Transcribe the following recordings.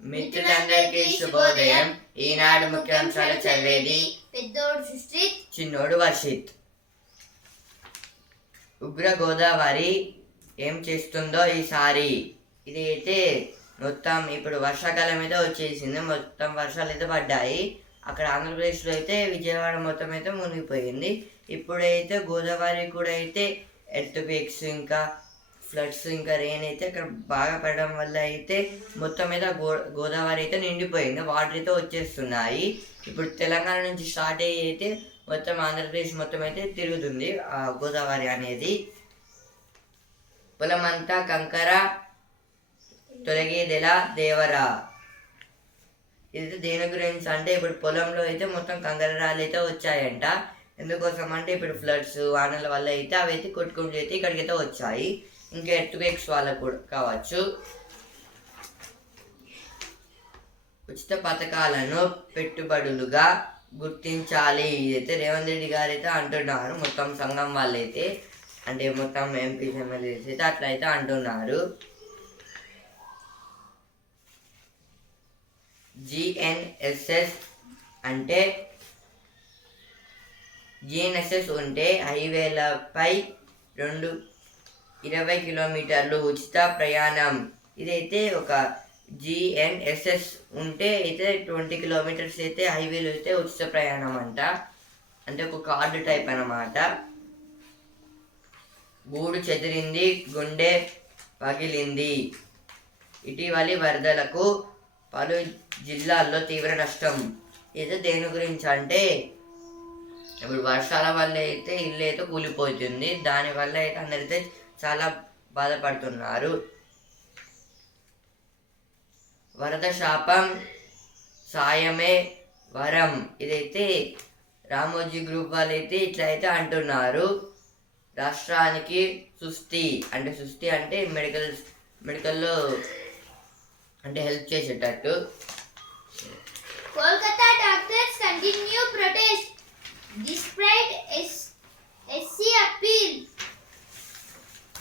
మిత్రులందరికీ శుభోదయం. ఈనాడు ముఖ్యాంశాలు చదివేది పెద్దోడు సుశ్రిత్, చిన్నోడు వర్షిత్. ఉగ్ర గోదావరి ఏం చేస్తుందో ఈసారి. ఇది అయితే మొత్తం ఇప్పుడు వర్షాకాలం అయితే వచ్చేసింది. మొత్తం వర్షాలు అయితే పడ్డాయి. అక్కడ ఆంధ్రప్రదేశ్లో అయితే విజయవాడ మొత్తం అయితే మునిగిపోయింది. ఇప్పుడైతే గోదావరి కూడా అయితే ఎర్త్ క్వేక్స్ ఇంకా ఫ్లడ్స్ ఇంకా రెయిన్ అయితే అక్కడ బాగా పడడం వల్ల అయితే మొత్తం మీద గోదావరి అయితే నిండిపోయింది. వాటర్ అయితే వచ్చేస్తున్నాయి. ఇప్పుడు తెలంగాణ నుంచి స్టార్ట్ అయ్యి అయితే మొత్తం ఆంధ్రప్రదేశ్ మొత్తం అయితే తిరుగుతుంది ఆ గోదావరి అనేది. పొలమంతా కంకర తొలగేదెలా దేవరా. ఇది దేని గురించి అంటే ఇప్పుడు పొలంలో అయితే మొత్తం కంకర రాళ్ళు అయితే వచ్చాయంట. ఎందుకోసం అంటే ఇప్పుడు ఫ్లడ్స్ వానల వల్ల అయితే అవి అయితే కొట్టుకుంటూ అయితే ఇక్కడికైతే వచ్చాయి. ఇంకా ఎర్త్క్వేక్స్ వాళ్ళకు కూడా కావచ్చు. ఉచిత పథకాలను పెట్టుబడులుగా గుర్తించాలి. ఇదైతే రేవంత్ రెడ్డి గారు అయితే అంటున్నారు. మొత్తం సంఘం వాళ్ళైతే అంటే మొత్తం ఎంపీస్ ఎమ్మెల్యేస్ అయితే అట్లా అయితే అంటున్నారు. జిఎన్ఎస్ఎస్ అంటే జిఎన్ఎస్ఎస్ ఉంటే హైవేలపై 20 కిలోమీటర్లు ఉచిత ప్రయాణం. ఇదైతే ఒక జిఎన్ఎస్ఎస్ ఉంటే అయితే 20 కిలోమీటర్స్ అయితే హైవేలు అయితే ఉచిత ప్రయాణం అంట. అంటే ఒక కార్డు టైప్ అన్నమాట. గూడు చెదిరింది, గుండె పగిలింది. ఇటీవలి వరదలకు పలు జిల్లాల్లో తీవ్ర నష్టం. ఇది దేని గురించి అంటే ఇప్పుడు వర్షాల వల్ల అయితే ఇల్లు అయితే కూలిపోతుంది. దానివల్ల అయితే అందరైతే చాలా బాధపడుతున్నారు. వరద శాపం సాయమే వరం. ఇదైతే రామోజీ గ్రూప్ వాళ్ళు అయితే ఇట్లా అయితే అంటున్నారు. రాష్ట్రానికి సుస్థి అంటే మెడికల్లో అంటే హెల్ప్ చేసేటట్టు. Kolkata doctors continue protest despite SC appeal.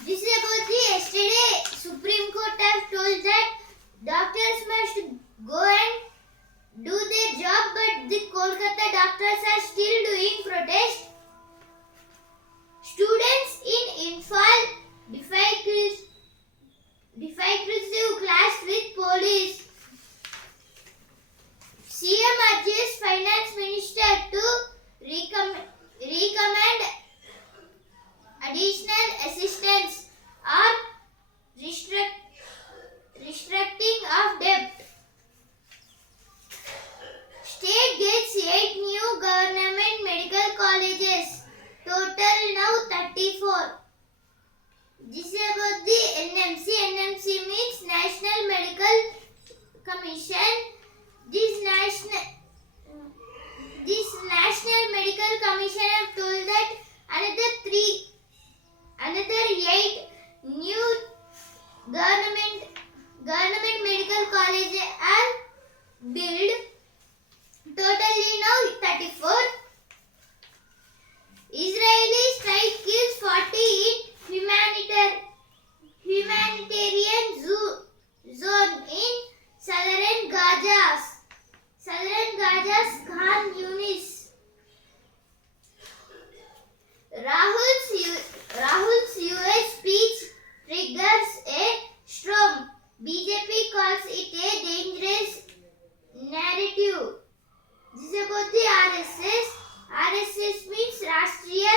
This is about the yesterday Supreme Court have told that doctors must go and do their job, but the Kolkata doctors are still doing protest. Students in Imphal defy aggressive clash with police. CM urges Finance Minister to recommend additional assistance or restricting of debt. State gets 8 new government medical colleges, total now 34. This is about the NMC. NMC means National Medical Commission. This National Medical Commission have told that another 8 new government medical colleges are built. Totally now 34. Israeli strike kills 40 in humanitarian zone in southern Gaza's Khan Yunis. Rahul's US speech triggers a storm. BJP calls it a dangerous narrative. This is about the RSS. RSS means Rashtriya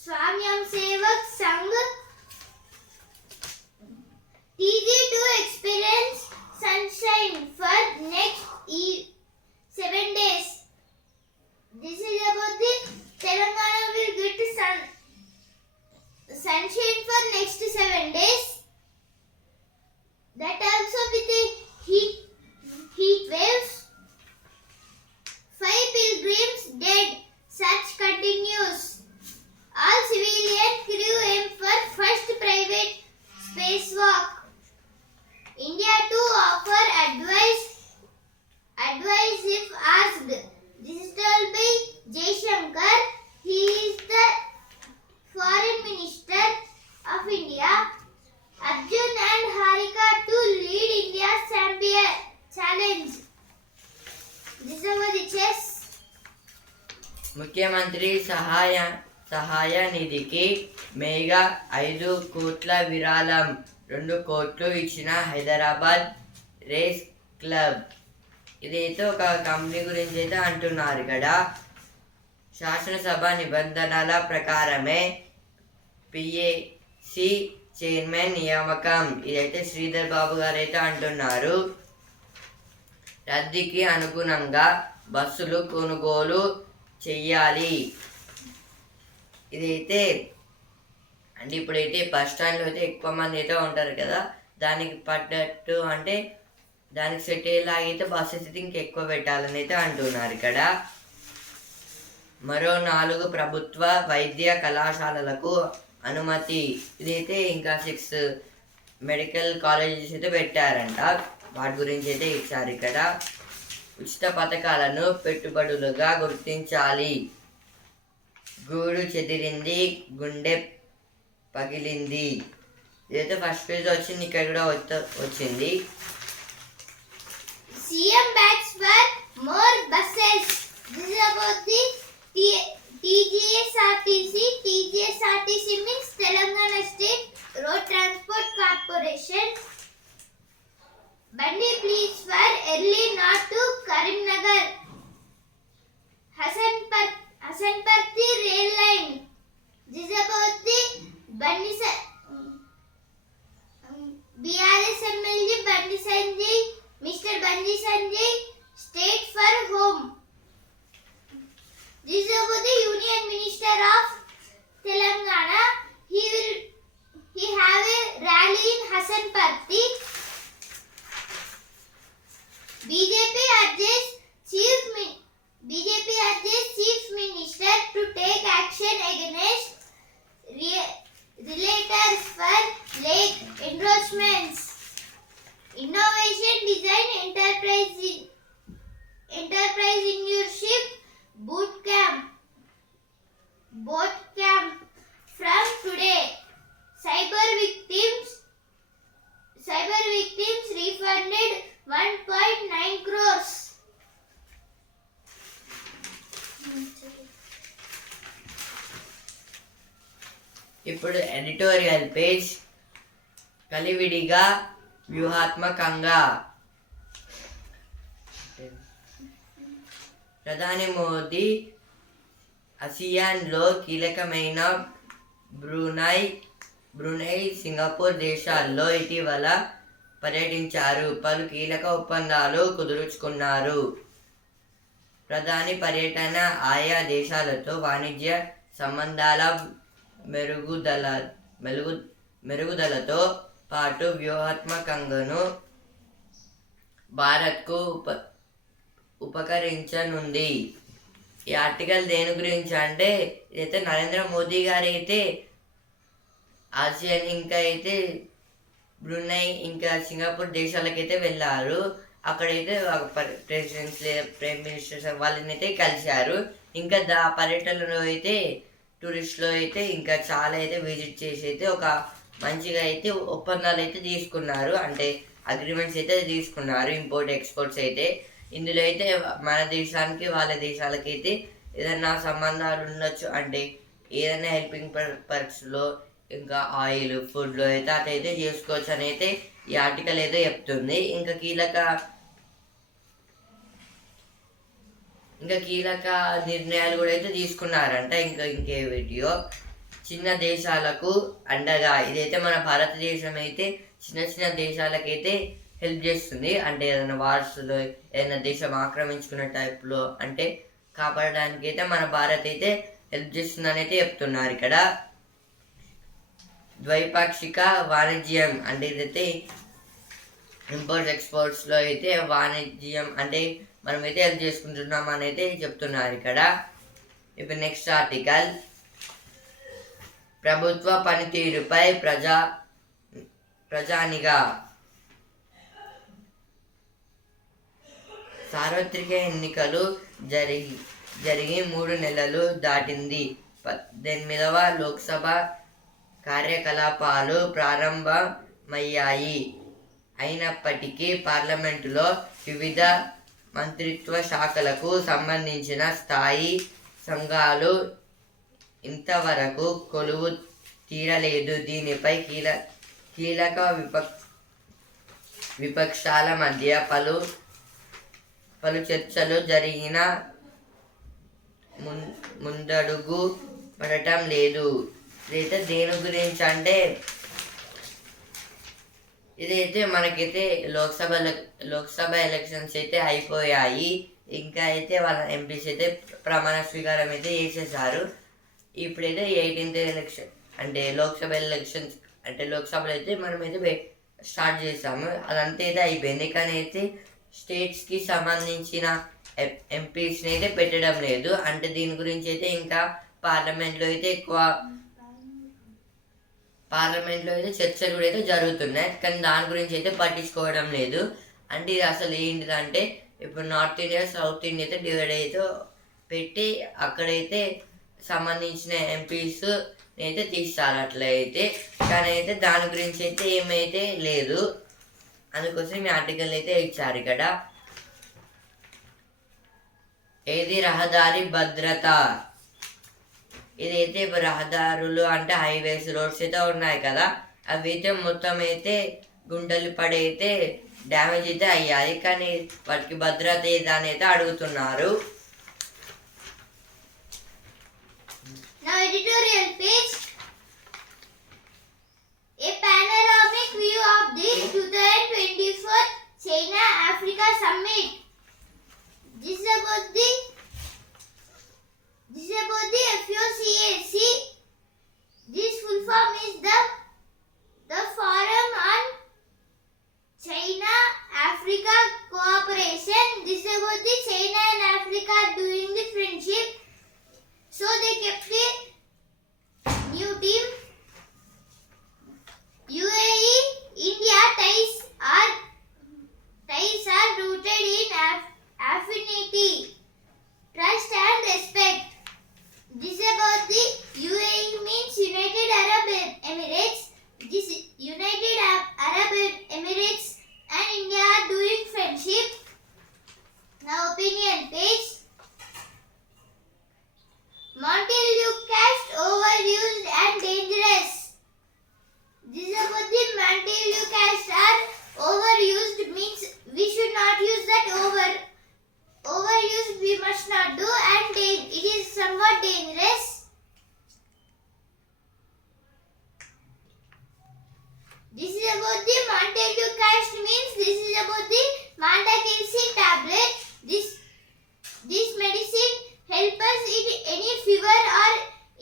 Swayamsevak Sangh. TG to experience sunshine for next 7 days. This is about the Telangana will get sunshine for next 7 days. That also with the heat waves. 5 pilgrims dead. Search continues. All civilian crew aim for first private spacewalk. India to offer advice if asked. This is told by Jaishankar. He is the foreign minister ముఖ్యమంత్రి సహాయ నిధికి మేగా 5 కోట్ల విరాళం, 2 కోట్లు ఇచ్చిన Hyderabad race club. ఇదైతే ఒక company గురించి అయితే అంటున్నారు ఇక్కడ. శాసనసభ నిబంధనల ప్రకారమే పిఏసి చైర్మన్ నియామకం. ఇదైతే శ్రీధర్ బాబు గారు అయితే అంటున్నారు. రద్దీకి అనుగుణంగా బస్సులు కొనుగోలు చెయ్యాలి. ఇదైతే అంటే ఇప్పుడైతే బస్ స్టాండ్లో అయితే ఎక్కువ మంది అయితే ఉంటారు కదా, దానికి పడ్డట్టు అంటే దానికి సెట్ అయ్యేలాగైతే బస్సెస్ అయితే ఇంకెక్కువ పెట్టాలని అయితే అంటున్నారు ఇక్కడ. మరో 4 ప్రభుత్వ వైద్య కళాశాలలకు అనుమతి. ఇదైతే ఇంకా 6 మెడికల్ కాలేజెస్ అయితే పెట్టారంట, వాటి గురించి అయితే ఇచ్చారు ఇక్కడ. ఉచిత పథకాలను పెట్టుబడులుగా గుర్తించాలి. గూడు చెదిరింది, గుండె పగిలింది. ఇదైతే ఫస్ట్ పేజ్ వచ్చింది, ఇక్కడ కూడా వచ్చింది. CM backs for more buses. This is about the TGSRTC means Telangana State Road Transport Corporation. Bandi pleads for early not to Karimnagar. Hasanparthi rail line. This is about the BRS MLG Bandi Sanjay, Mr. Bandi Sanjay, State for Home. This is about the Union Minister of Telangana. He have a rally in Hasanparthi. BJP urges Chief Minister to take action against realtors for late encroachments. Innovation Design Entrepreneurship Boot Camp from today. Cyber victims refunded 1.9 crores. ఇప్పుడు editorial page. కలివిడిగా వ్యూహాత్మకంగా. ప్రధాని మోదీ ఆసియాన్లో కీలకమైన Brunei, Singapore దేశాల్లో ఇటీవల పర్యటించారు. పలు కీలక ఒప్పందాలు కుదుర్చుకున్నారు. ప్రధాని పర్యటన ఆయా దేశాలతో వాణిజ్య సంబంధాల మెరుగుదలతో పాటు వ్యూహాత్మకంగాను భారత్కు ఉపకరించనుంది. ఈ ఆర్టికల్ దేని గురించి అంటే, ఇదైతే నరేంద్ర మోదీ గారు అయితే ఆసియన్ ఇంకా అయితే బ్రూనై ఇంకా సింగపూర్ దేశాలకైతే వెళ్ళారు. అక్కడైతే ప్రెసిడెంట్స్, ప్రైమ్ మినిస్టర్స్ వాళ్ళని అయితే కలిశారు. ఇంకా పర్యటనలో అయితే టూరిస్టులు అయితే ఇంకా చాలా అయితే విజిట్ చేసి అయితే ఒక మంచిగా అయితే ఒప్పందాలు అయితే తీసుకున్నారు, అంటే అగ్రిమెంట్స్ అయితే తీసుకున్నారు, ఇంపోర్ట్ ఎక్స్పోర్ట్స్ అయితే. ఇందులో అయితే మన దేశానికి వాళ్ళ దేశాలకైతే ఏదైనా సంబంధాలు ఉండొచ్చు, అంటే ఏదైనా హెల్పింగ్ పర్పస్లో ఇంకా ఆయిల్, ఫుడ్లో అయితే అటైతే చేసుకోవచ్చు అని అయితే ఈ ఆర్టికల్ అయితే చెప్తుంది. ఇంకా కీలక నిర్ణయాలు కూడా అయితే తీసుకున్నారంట. ఇంకే వీడియో. చిన్న దేశాలకు అండగా. ఇదైతే మన భారతదేశం అయితే చిన్న దేశాలకైతే హెల్ప్ చేస్తుంది, అంటే ఏదైనా వార్స్లో ఏదైనా దేశం ఆక్రమించుకున్న టైప్లో అంటే కాపాడడానికి అయితే మన భారత్ అయితే హెల్ప్ చేస్తుందని అయితే చెప్తున్నారు ఇక్కడ. ద్వైపాక్షిక వాణిజ్యం అంటే ఇదైతే ఇంపోర్ట్ ఎక్స్పోర్ట్స్లో అయితే వాణిజ్యం అంటే మనమైతే హెల్ప్ చేసుకుంటున్నాం అని అయితే చెప్తున్నారు ఇక్కడ. ఇప్పుడు నెక్స్ట్ ఆర్టికల్. ప్రభుత్వ పనితీరుపై ప్రజానిగా. సార్వత్రిక ఎన్నికలు జరిగి 3 నెలలు దాటింది. 18వ లోక్సభ కార్యకలాపాలు ప్రారంభమయ్యాయి. అయినప్పటికీ పార్లమెంటులో వివిధ మంత్రిత్వ శాఖలకు సంబంధించిన స్థాయి సంఘాలు ఇంతవరకు కొలువు తీరలేదు. దీనిపై కీలక విపక్షాల మధ్య పలు చర్చలు జరిగిన ముందడుగు పడటం లేదు. ఇదైతే దేని గురించి అంటే ఇదైతే మనకైతే లోక్సభ ఎలక్షన్స్ అయితే అయిపోయాయి. ఇంకా అయితే వాళ్ళ ఎంపీస్ అయితే ప్రమాణ స్వీకారం అయితే చేసేసారు. ఇప్పుడైతే 18th ఎలక్షన్ అంటే లోక్సభ ఎలక్షన్స్ అంటే లోక్సభలో అయితే మనమైతే స్టార్ట్ చేసాము. అదంతా అయితే అయిపోయింది. కానీ అయితే స్టేట్స్కి సంబంధించిన ఎంపీస్ని అయితే పెట్టడం లేదు. అంటే దీని గురించి అయితే ఇంకా పార్లమెంట్లో అయితే చర్చలు కూడా అయితే జరుగుతున్నాయి. కానీ దాని గురించి అయితే పట్టించుకోవడం లేదు. అంటే ఇది అసలు ఏంటిదంటే ఇప్పుడు నార్త్ ఇండియా సౌత్ ఇండియా అయితే డివైడ్ అయితే పెట్టి అక్కడైతే సంబంధించిన ఎంపీస్ అయితే తీస్తారు అట్లయితే. కానీ అయితే దాని గురించి అయితే ఏమైతే లేదు. అందుకోసం ఈ ఆర్టికల్ అయితే ఇచ్చారు ఇక్కడ. ఏది రహదారి భద్రత. ఇదైతే రహదారులు అంటే హైవేస్ రోడ్స్ అయితే ఉన్నాయి కదా, అవి అయితే మొత్తం అయితే గుంటలు పడి అయితే డ్యామేజ్ అయితే అయ్యాయి. కానీ వాటికి భద్రత ఏదని అయితే అడుగుతున్నారు. Now editorial page. A panoramic view of the 2024 China-Africa Summit. This is about the FOCAC. This full form is the Forum on China-Africa Cooperation. This is about the China and Africa doing the friendship. So they kept a new team. UAE India ties are rooted in affinity, trust and respect. This about the UAE means United Arab Emirates. This United Arab Emirates and India are doing friendship. Now opinion page. Montelukast overused and dangerous. This is about the Montelukast are overused means we should not use that overused we must not do, and it is somewhat dangerous. This is about the Montelukast means this is about the Montacalcin tablet. This medicine help us in any fever or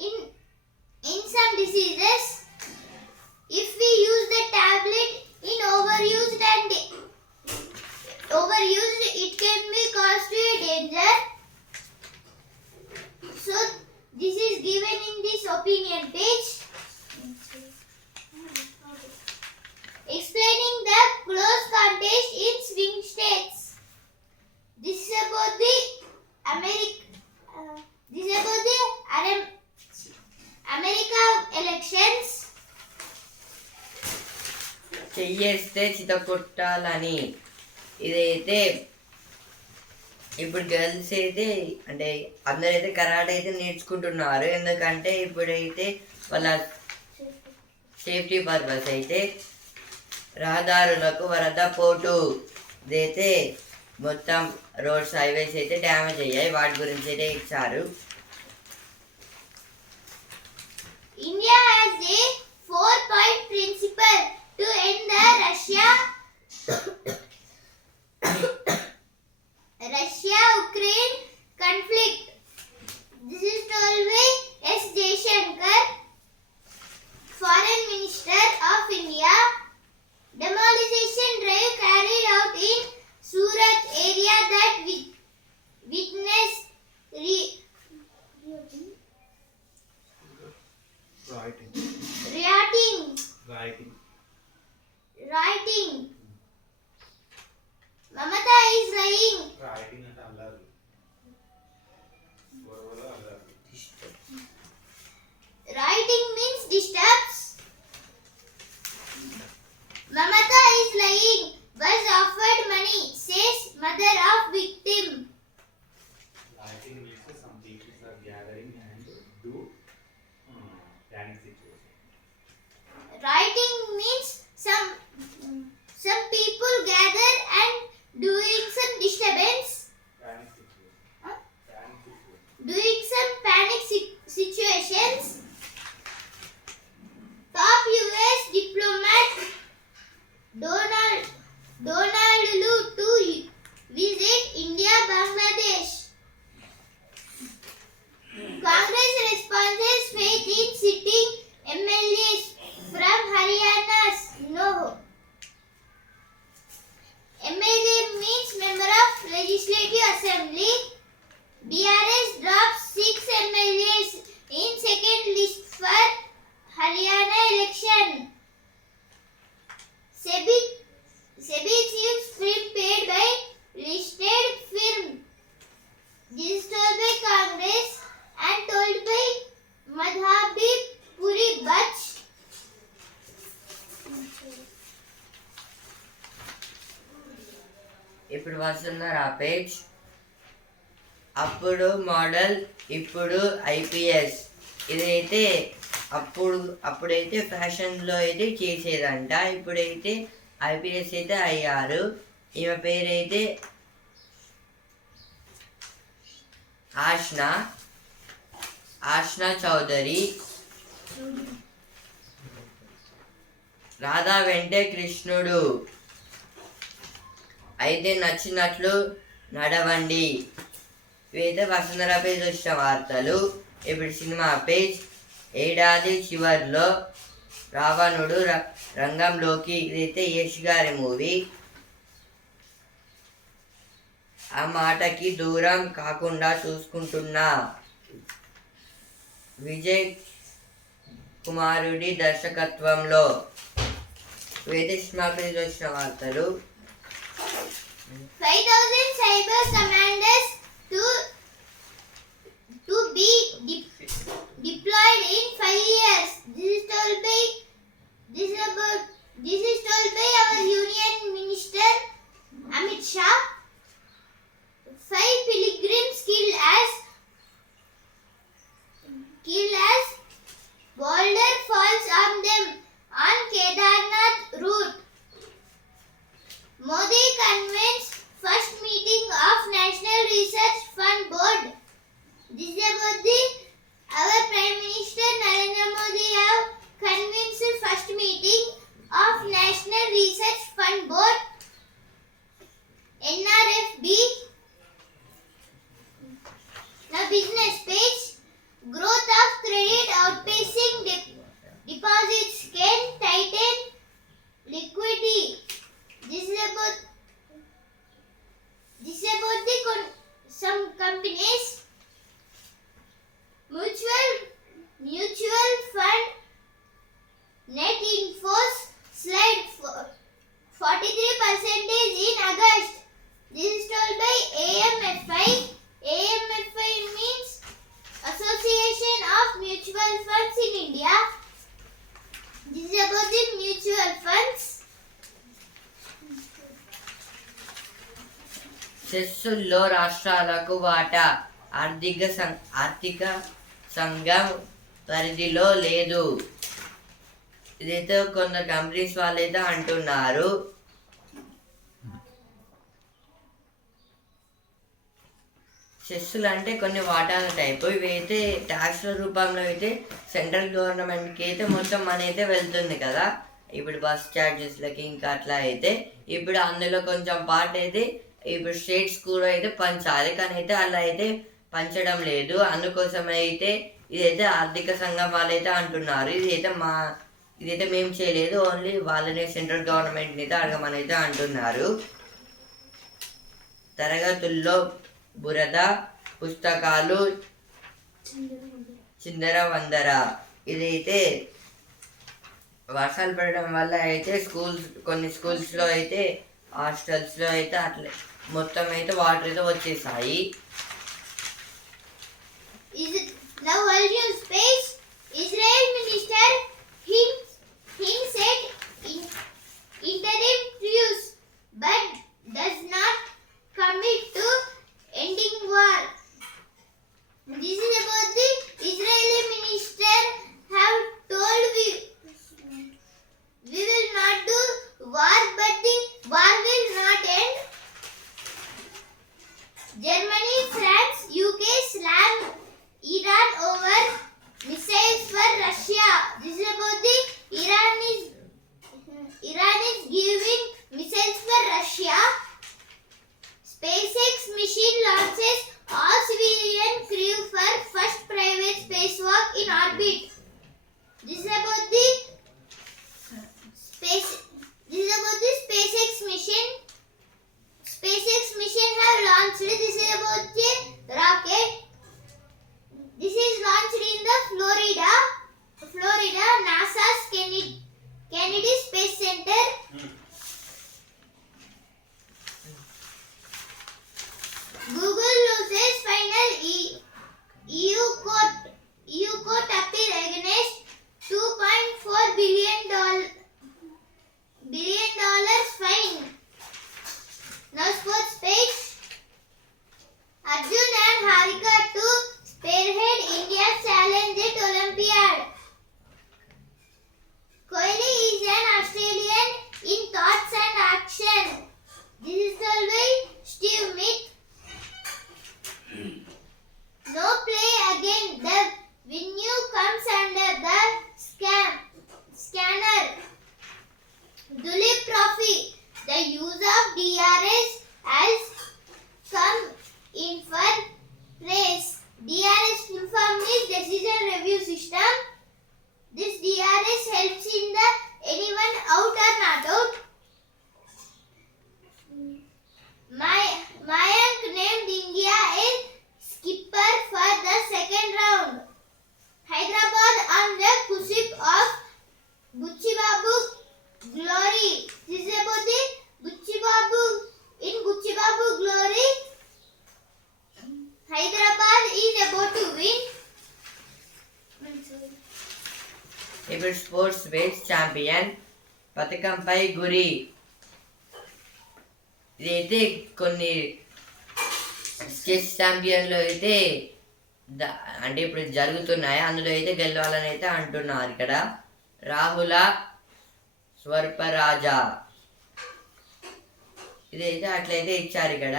in some diseases. If we use the tablet in overused, it can be cause to a danger. So this is given in this opinion page. Explaining the close contest in swing states. This is about the America elections. చెయ్యేస్తే చితకొట్టాలని. ఇదైతే ఇప్పుడు girls అయితే అంటే అందరైతే karate అయితే నేర్చుకుంటున్నారు. ఎందుకంటే ఇప్పుడైతే వాళ్ళ సేఫ్టీ పర్పస్ అయితే రహదారులకు వరద పోటు ఇదైతే మొత్తం రోడ్స్ హైవేస్ అయితే డ్యామేజ్ అయ్యాయి. వాటి గురించి అయితే ఇచ్చారు. India has a 4-point principle to end the Russia-Ukraine conflict. This is told by S. Jaishankar, Foreign Minister of India. Demolition drive carried out in Surat area that witnessed rioting. Mamata is lying. Rioting means disturbs. Mamata is lying. Was offered money, says mother of victim. Lighting means some people are written. SEBI chief fee paid by listed firm. This is told by Congress and told by Madhabi Puri Bach. ఇప్పుడు వస్తున్నారు ఆ page. అప్పుడు model, ఇప్పుడు IPS. ఇదైతే అప్పుడైతే ఫ్యాషన్లో అయితే చేసేదంట, ఇప్పుడైతే ఐపీఎస్ అయితే అయ్యారు. ఈమె పేరైతే ఆష్నా చౌదరి. రాధా వెంటే కృష్ణుడు. అయితే నచ్చినట్లు నడవండి. ఇవైతే వసుంధర పేజ్ వచ్చిన వార్తలు. ఇప్పుడు సినిమా పేజ్. ఏడాది చివరిలో రావణుడు రంగంలోకి. ఇదైతే యష్ గారి మూవీ. ఆ మాటకి దూరం కాకుండా చూసుకుంటున్నా. విజయ్ కుమారుడి దర్శకత్వంలో. ఇవైతే సినిమా పేజ్ వచ్చిన వార్తలు. 5,000 cyber commanders to be deployed in 5 years. This is told by our Union Minister Amit Shah. 5 pilgrims killed as boulder falls on them on Kedarnath route. Modi convenes first meeting of National Research Fund Board. This is about our Prime Minister Narendra Modi have convened first meeting of National Research Fund Board NRFB. Now business page. Growth of credit outpacing deposits can tighten liquidity. This is about some companies. Mutual fund net inflows slide 43% in August. This is told by AMFI. AMFI means Association of Mutual Funds in India. This is about the mutual funds. సెస్సుల్లో రాష్ట్రాలకు వాటా. ఆర్థిక సంఘం పరిధిలో లేదు. ఇదైతే కొందరు companies వాళ్ళైతే అంటున్నారు. సెస్సులు అంటే కొన్ని వాటాల టైపు. ఇవైతే ట్యాక్స్ల రూపంలో అయితే సెంట్రల్ గవర్నమెంట్కి అయితే మొత్తం మనీ అయితే వెళ్తుంది కదా. ఇప్పుడు బస్ ఛార్జెస్లకి ఇంకా అట్లా అయితే ఇప్పుడు అందులో కొంచెం పార్ట్ అయితే ఇప్పుడు స్టేట్స్ కూడా అయితే పంచాలి, కానీ అయితే అలా అయితే పంచడం లేదు. అందుకోసం అయితే ఇదైతే ఆర్థిక సంఘం వాళ్ళైతే అంటున్నారు. ఇదైతే మేము చేయలేదు, ఓన్లీ వాళ్ళనే సెంట్రల్ గవర్నమెంట్ని అయితే అడగమని అయితే అంటున్నారు. తరగతుల్లో బురద, పుస్తకాలు చిందర వందర. ఇదైతే వర్షాలు పడడం వల్ల అయితే కొన్ని స్కూల్స్లో అయితే హాస్టల్స్లో అయితే అట్లా మొత్తం అయితే వాటర్ అయితే వచ్చేసాయి. Now world news page. Israel minister him said interim truce but does not commit to ending war. This is about the Israeli minister have told we will not do war, but the war will not end. Germany Kennedy Space Center. Google loses final EU court appeal against $2.4 billion fine. Now sports page. Arjun and Harika to spearhead India's challenge at Olympiad. Kohli is an Australian in thoughts and action. This is always Steve Smith. No play again. The venue comes under the scanner. Dulip Trophy. The use of DRS has come in for praise. DRS full form is Decision Review System. This DRS helps in the anyone out or not out. Mayank named India as skipper for the second round. Hyderabad on the cusp of Buchibabu glory. This is about the Buchibabu. In Buchibabu glory, Hyderabad is about to win. ఇప్పుడు sports base champion పథకంపై గురి. ఇదైతే కొన్ని chess ఛాంపియన్లు అయితే అంటే ఇప్పుడు జరుగుతున్నాయి, అందులో అయితే గెలవాలని అయితే అంటున్నారు. ఇక్కడ రాహుల స్వర్పరాజా ఇదైతే అట్లయితే ఇచ్చారు. ఇక్కడ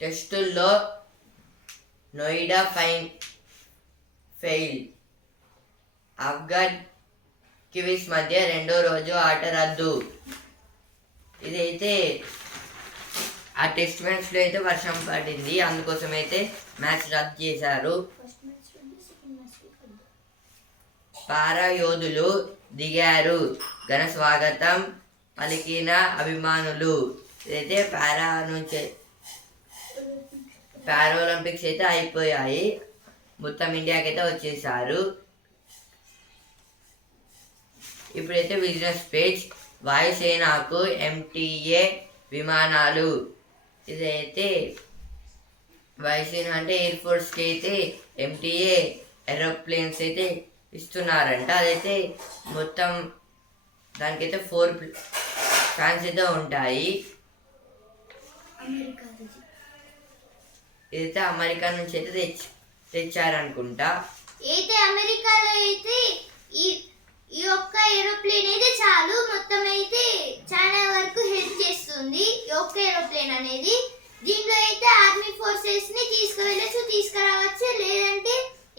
టెస్టుల్లో నోయిడా ఫెయిల్. ఆఫ్ఘన్ కివీస్ మధ్య రెండో రోజు ఆట రద్దు. ఇదైతే ఆ టెస్ట్ మ్యాచ్లో అయితే వర్షం పడింది, అందుకోసం అయితే మ్యాచ్ రద్దు చేశారు. పారా యోధులు దిగారు, ఘన స్వాగతం పలికిన అభిమానులు. ఇదైతే పారాలింపిక్స్ అయితే అయిపోయాయి, మొత్తం ఇండియాకి అయితే వచ్చేసారు. ఇప్పుడైతే బిజినెస్ పేజ్. వాయుసేనకు MTA విమానాలు. ఇదైతే వాయుసేన అంటే ఎయిర్ ఫోర్స్కి అయితే MTA ఏరోప్లేన్స్ అయితే ఇస్తున్నారంట. అదైతే మొత్తం దానికైతే 4 ఫ్యాన్స్ అయితే ఉంటాయి. ఇదైతే అమెరికా నుంచి అయితే తెచ్చారనుకుంటా. అయితే అమెరికాలో అయితే ఈ ఒక్క ఏరోప్లేన్ అయితే చాలు, మొత్తం అయితే చాలా వరకు హెల్ప్ చేస్తుంది ఈ ఒక్క ఏరోప్లేన్ అనేది. దీంట్లో అయితే ఆర్మీ ఫోర్సెస్ ని తీసుకువెళ్ళచ్చు, తీసుకురావచ్చు, లేదంటే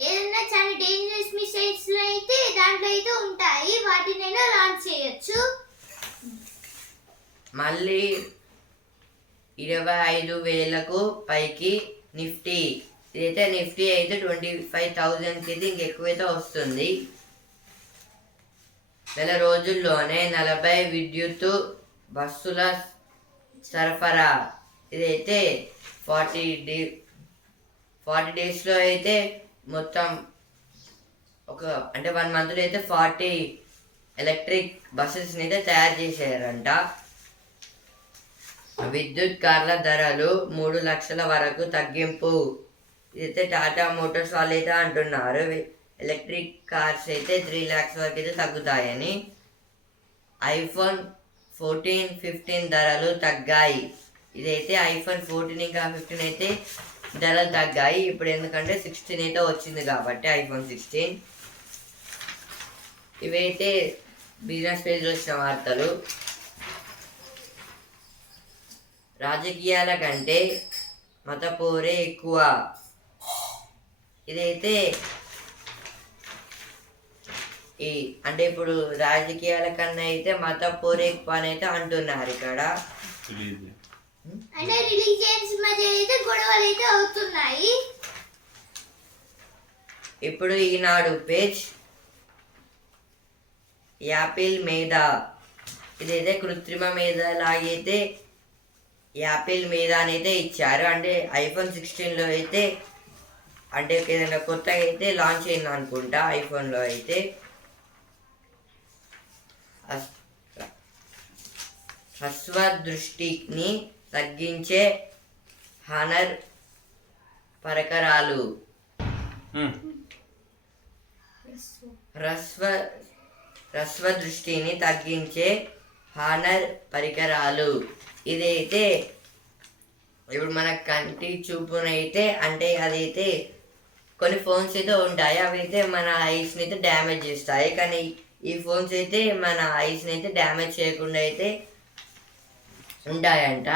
ఏదైనా చాలా డేంజరస్ మిసైల్స్ అయితే దాంట్లో అయితే ఉంటాయి, వాటినైనా లాంచ్ చేయొచ్చు. మళ్ళీ 25,000కు పైకి నిఫ్టీ. ఇదైతే నిఫ్టీ అయితే 25,000కి అయితే ఇంకెక్కువైతే వస్తుంది. నెల రోజుల్లోనే 40 విద్యుత్ బస్సుల సరఫరా. ఇదైతే 40 డేస్లో అయితే మొత్తం అంటే 1 మంత్లో అయితే 40 ఎలక్ట్రిక్ బస్సెస్ని అయితే తయారు చేశారంట. విద్యుత్ కార్ల ధరలు 3 లక్షల వరకు తగ్గింపు. ఇదైతే టాటా మోటార్స్ వాళ్ళు అయితే అంటున్నారు ఎలక్ట్రిక్ కార్స్ అయితే 3 lakhs వరకు అయితే తగ్గుతాయని. iPhone 14, 15 ధరలు తగ్గాయి. ఇదైతే iPhone 14 ఇంకా 15 అయితే ధరలు తగ్గాయి ఇప్పుడు, ఎందుకంటే 16 అయితే వచ్చింది కాబట్టి iPhone 16. ఇవైతే బిజినెస్ పేజ్లో వచ్చిన వార్తలు. రాజకీయాల కంటే మత పోరే ఎక్కువ. ఇదైతే అంటే ఇప్పుడు రాజకీయాల కన్నా అయితే మత పోరే ఎక్కువ అని అయితే అంటున్నారు ఇక్కడ. అంటే రిలీజియన్స్ మధ్య అయితే గొడవలు అయితే అవుతున్నాయి. ఇప్పుడు ఈనాడు పేజ్. యాపిల్ మీద. ఇదైతే కృత్రిమ మీద లాగైతే యాపిల్ మీద అని అయితే ఇచ్చారు. అంటే iPhone 16లో అయితే అంటే ఏదైనా కొత్తగా అయితే లాంచ్ అయింది అనుకుంటా ఐఫోన్లో అయితే. హ్రస్వ దృష్టిని తగ్గించే హానర్ పరికరాలు. హ్రస్వ దృష్టిని తగ్గించే హానర్ పరికరాలు. ఇదైతే ఇప్పుడు మన కంటి చూపునైతే అంటే అదైతే కొన్ని ఫోన్స్ అయితే ఉంటాయి, అవి అయితే మన ఐస్ని అయితే డ్యామేజ్ చేస్తాయి. కానీ ఈ ఫోన్స్ అయితే మన ఐస్ని అయితే డ్యామేజ్ చేయకుండా అయితే ఉంటాయంట.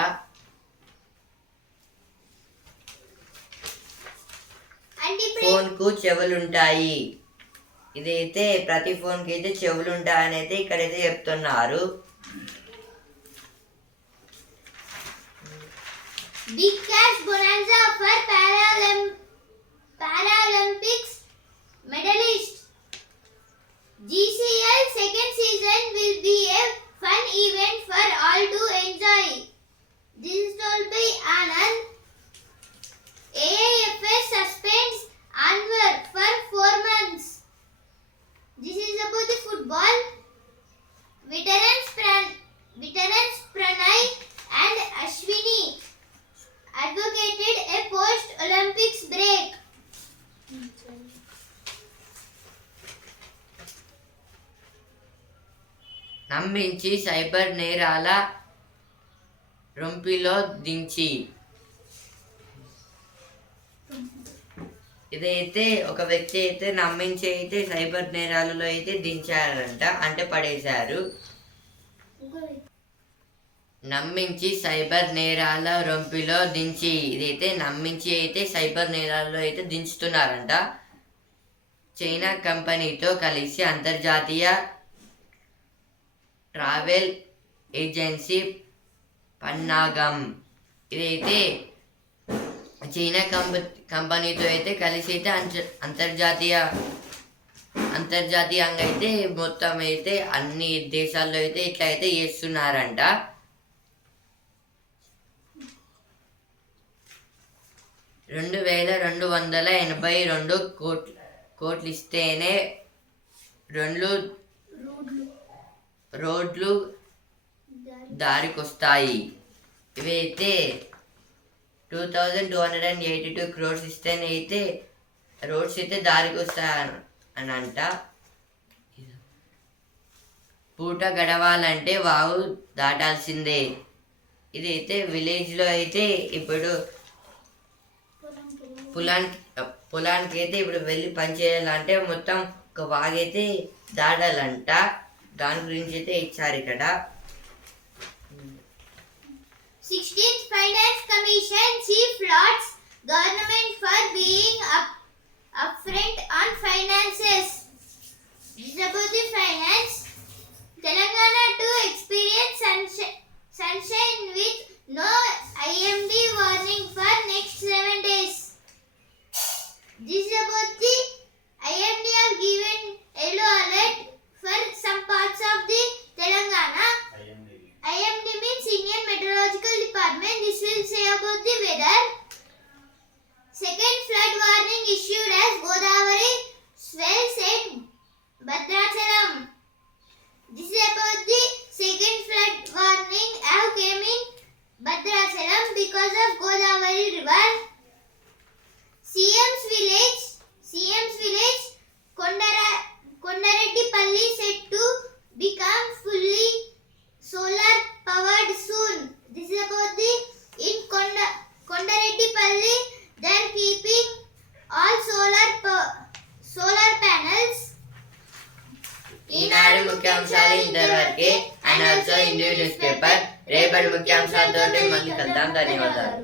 ఫోన్కు చెవులు ఉంటాయి. ఇదైతే ప్రతి ఫోన్కి అయితే చెవులు ఉంటాయని అయితే ఇక్కడైతే చెప్తున్నారు. Big cash bonanza for Paralympics medalist. GCL second season will be a fun event for all to enjoy. This is told by Anand. AIFS suspends Anwar for 4 months. This is about the football. Veterans Pranay and Ashwini advocated a post-Olympics break. నమ్మించి cyber నేరాల రొంపిలో దించి. ఇదైతే ఒక వ్యక్తి అయితే నమ్మించి అయితే cyber నేరాలలో అయితే దించారంట, అంటే పడేశారు. నమ్మించి సైబర్ నేరాల రొంపిలో దించి. ఇదైతే నమ్మించి అయితే సైబర్ నేరాల్లో అయితే దించుతున్నారంట. చైనా కంపెనీతో కలిసి అంతర్జాతీయ ట్రావెల్ ఏజెన్సీ పన్నాగం. ఇదైతే చైనా కంపెనీతో అయితే కలిసి అయితే అంతర్జాతీయంగా అయితే మొత్తం అయితే అన్ని దేశాల్లో అయితే ఇట్లా అయితే చేస్తున్నారంట. 2282 కోట్లు ఇస్తేనే రోడ్లు దారికొస్తాయి. ఇవైతే 2282 crores ఇస్తేనే అయితే రోడ్స్ అయితే దారికి వస్తాయి అని అంట. పూట గడవాలంటే వాగు దాటాల్సిందే. ఇదైతే విలేజ్లో అయితే ఇప్పుడు పొలానికి అయితే ఇప్పుడు వెళ్ళి పని చేయాలంటే మొత్తం ఒక వాగైతే దాటాలంట. దాని గురించి అయితే ఇచ్చారు ఇక్కడ. 16th Finance Commission Chief lauds government for being upfront on finances. This is about the finance. Telangana to experience sunshine with no IMD warning for next 7 days. This is about the IMD have given yellow alert for some parts of the Telangana. IMD means Indian Meteorological Department. This will say about the weather. Second flood warning issued as Godavari swells at Bhadrachalam. This is about the second flood warning have came in Bhadrachalam because of Godavari river. CM's village Kondareddipalli set to become fully solar powered soon. This is about the in Kondareddipalli they are keeping all solar panels. ఈనాడు ముఖ్యాంశాలు ఇంతవరకే. And also Indian news paper. రేపటి ముఖ్యాంశాలతో మళ్ళీ కలుద్దాం. ధన్యవాదాలు.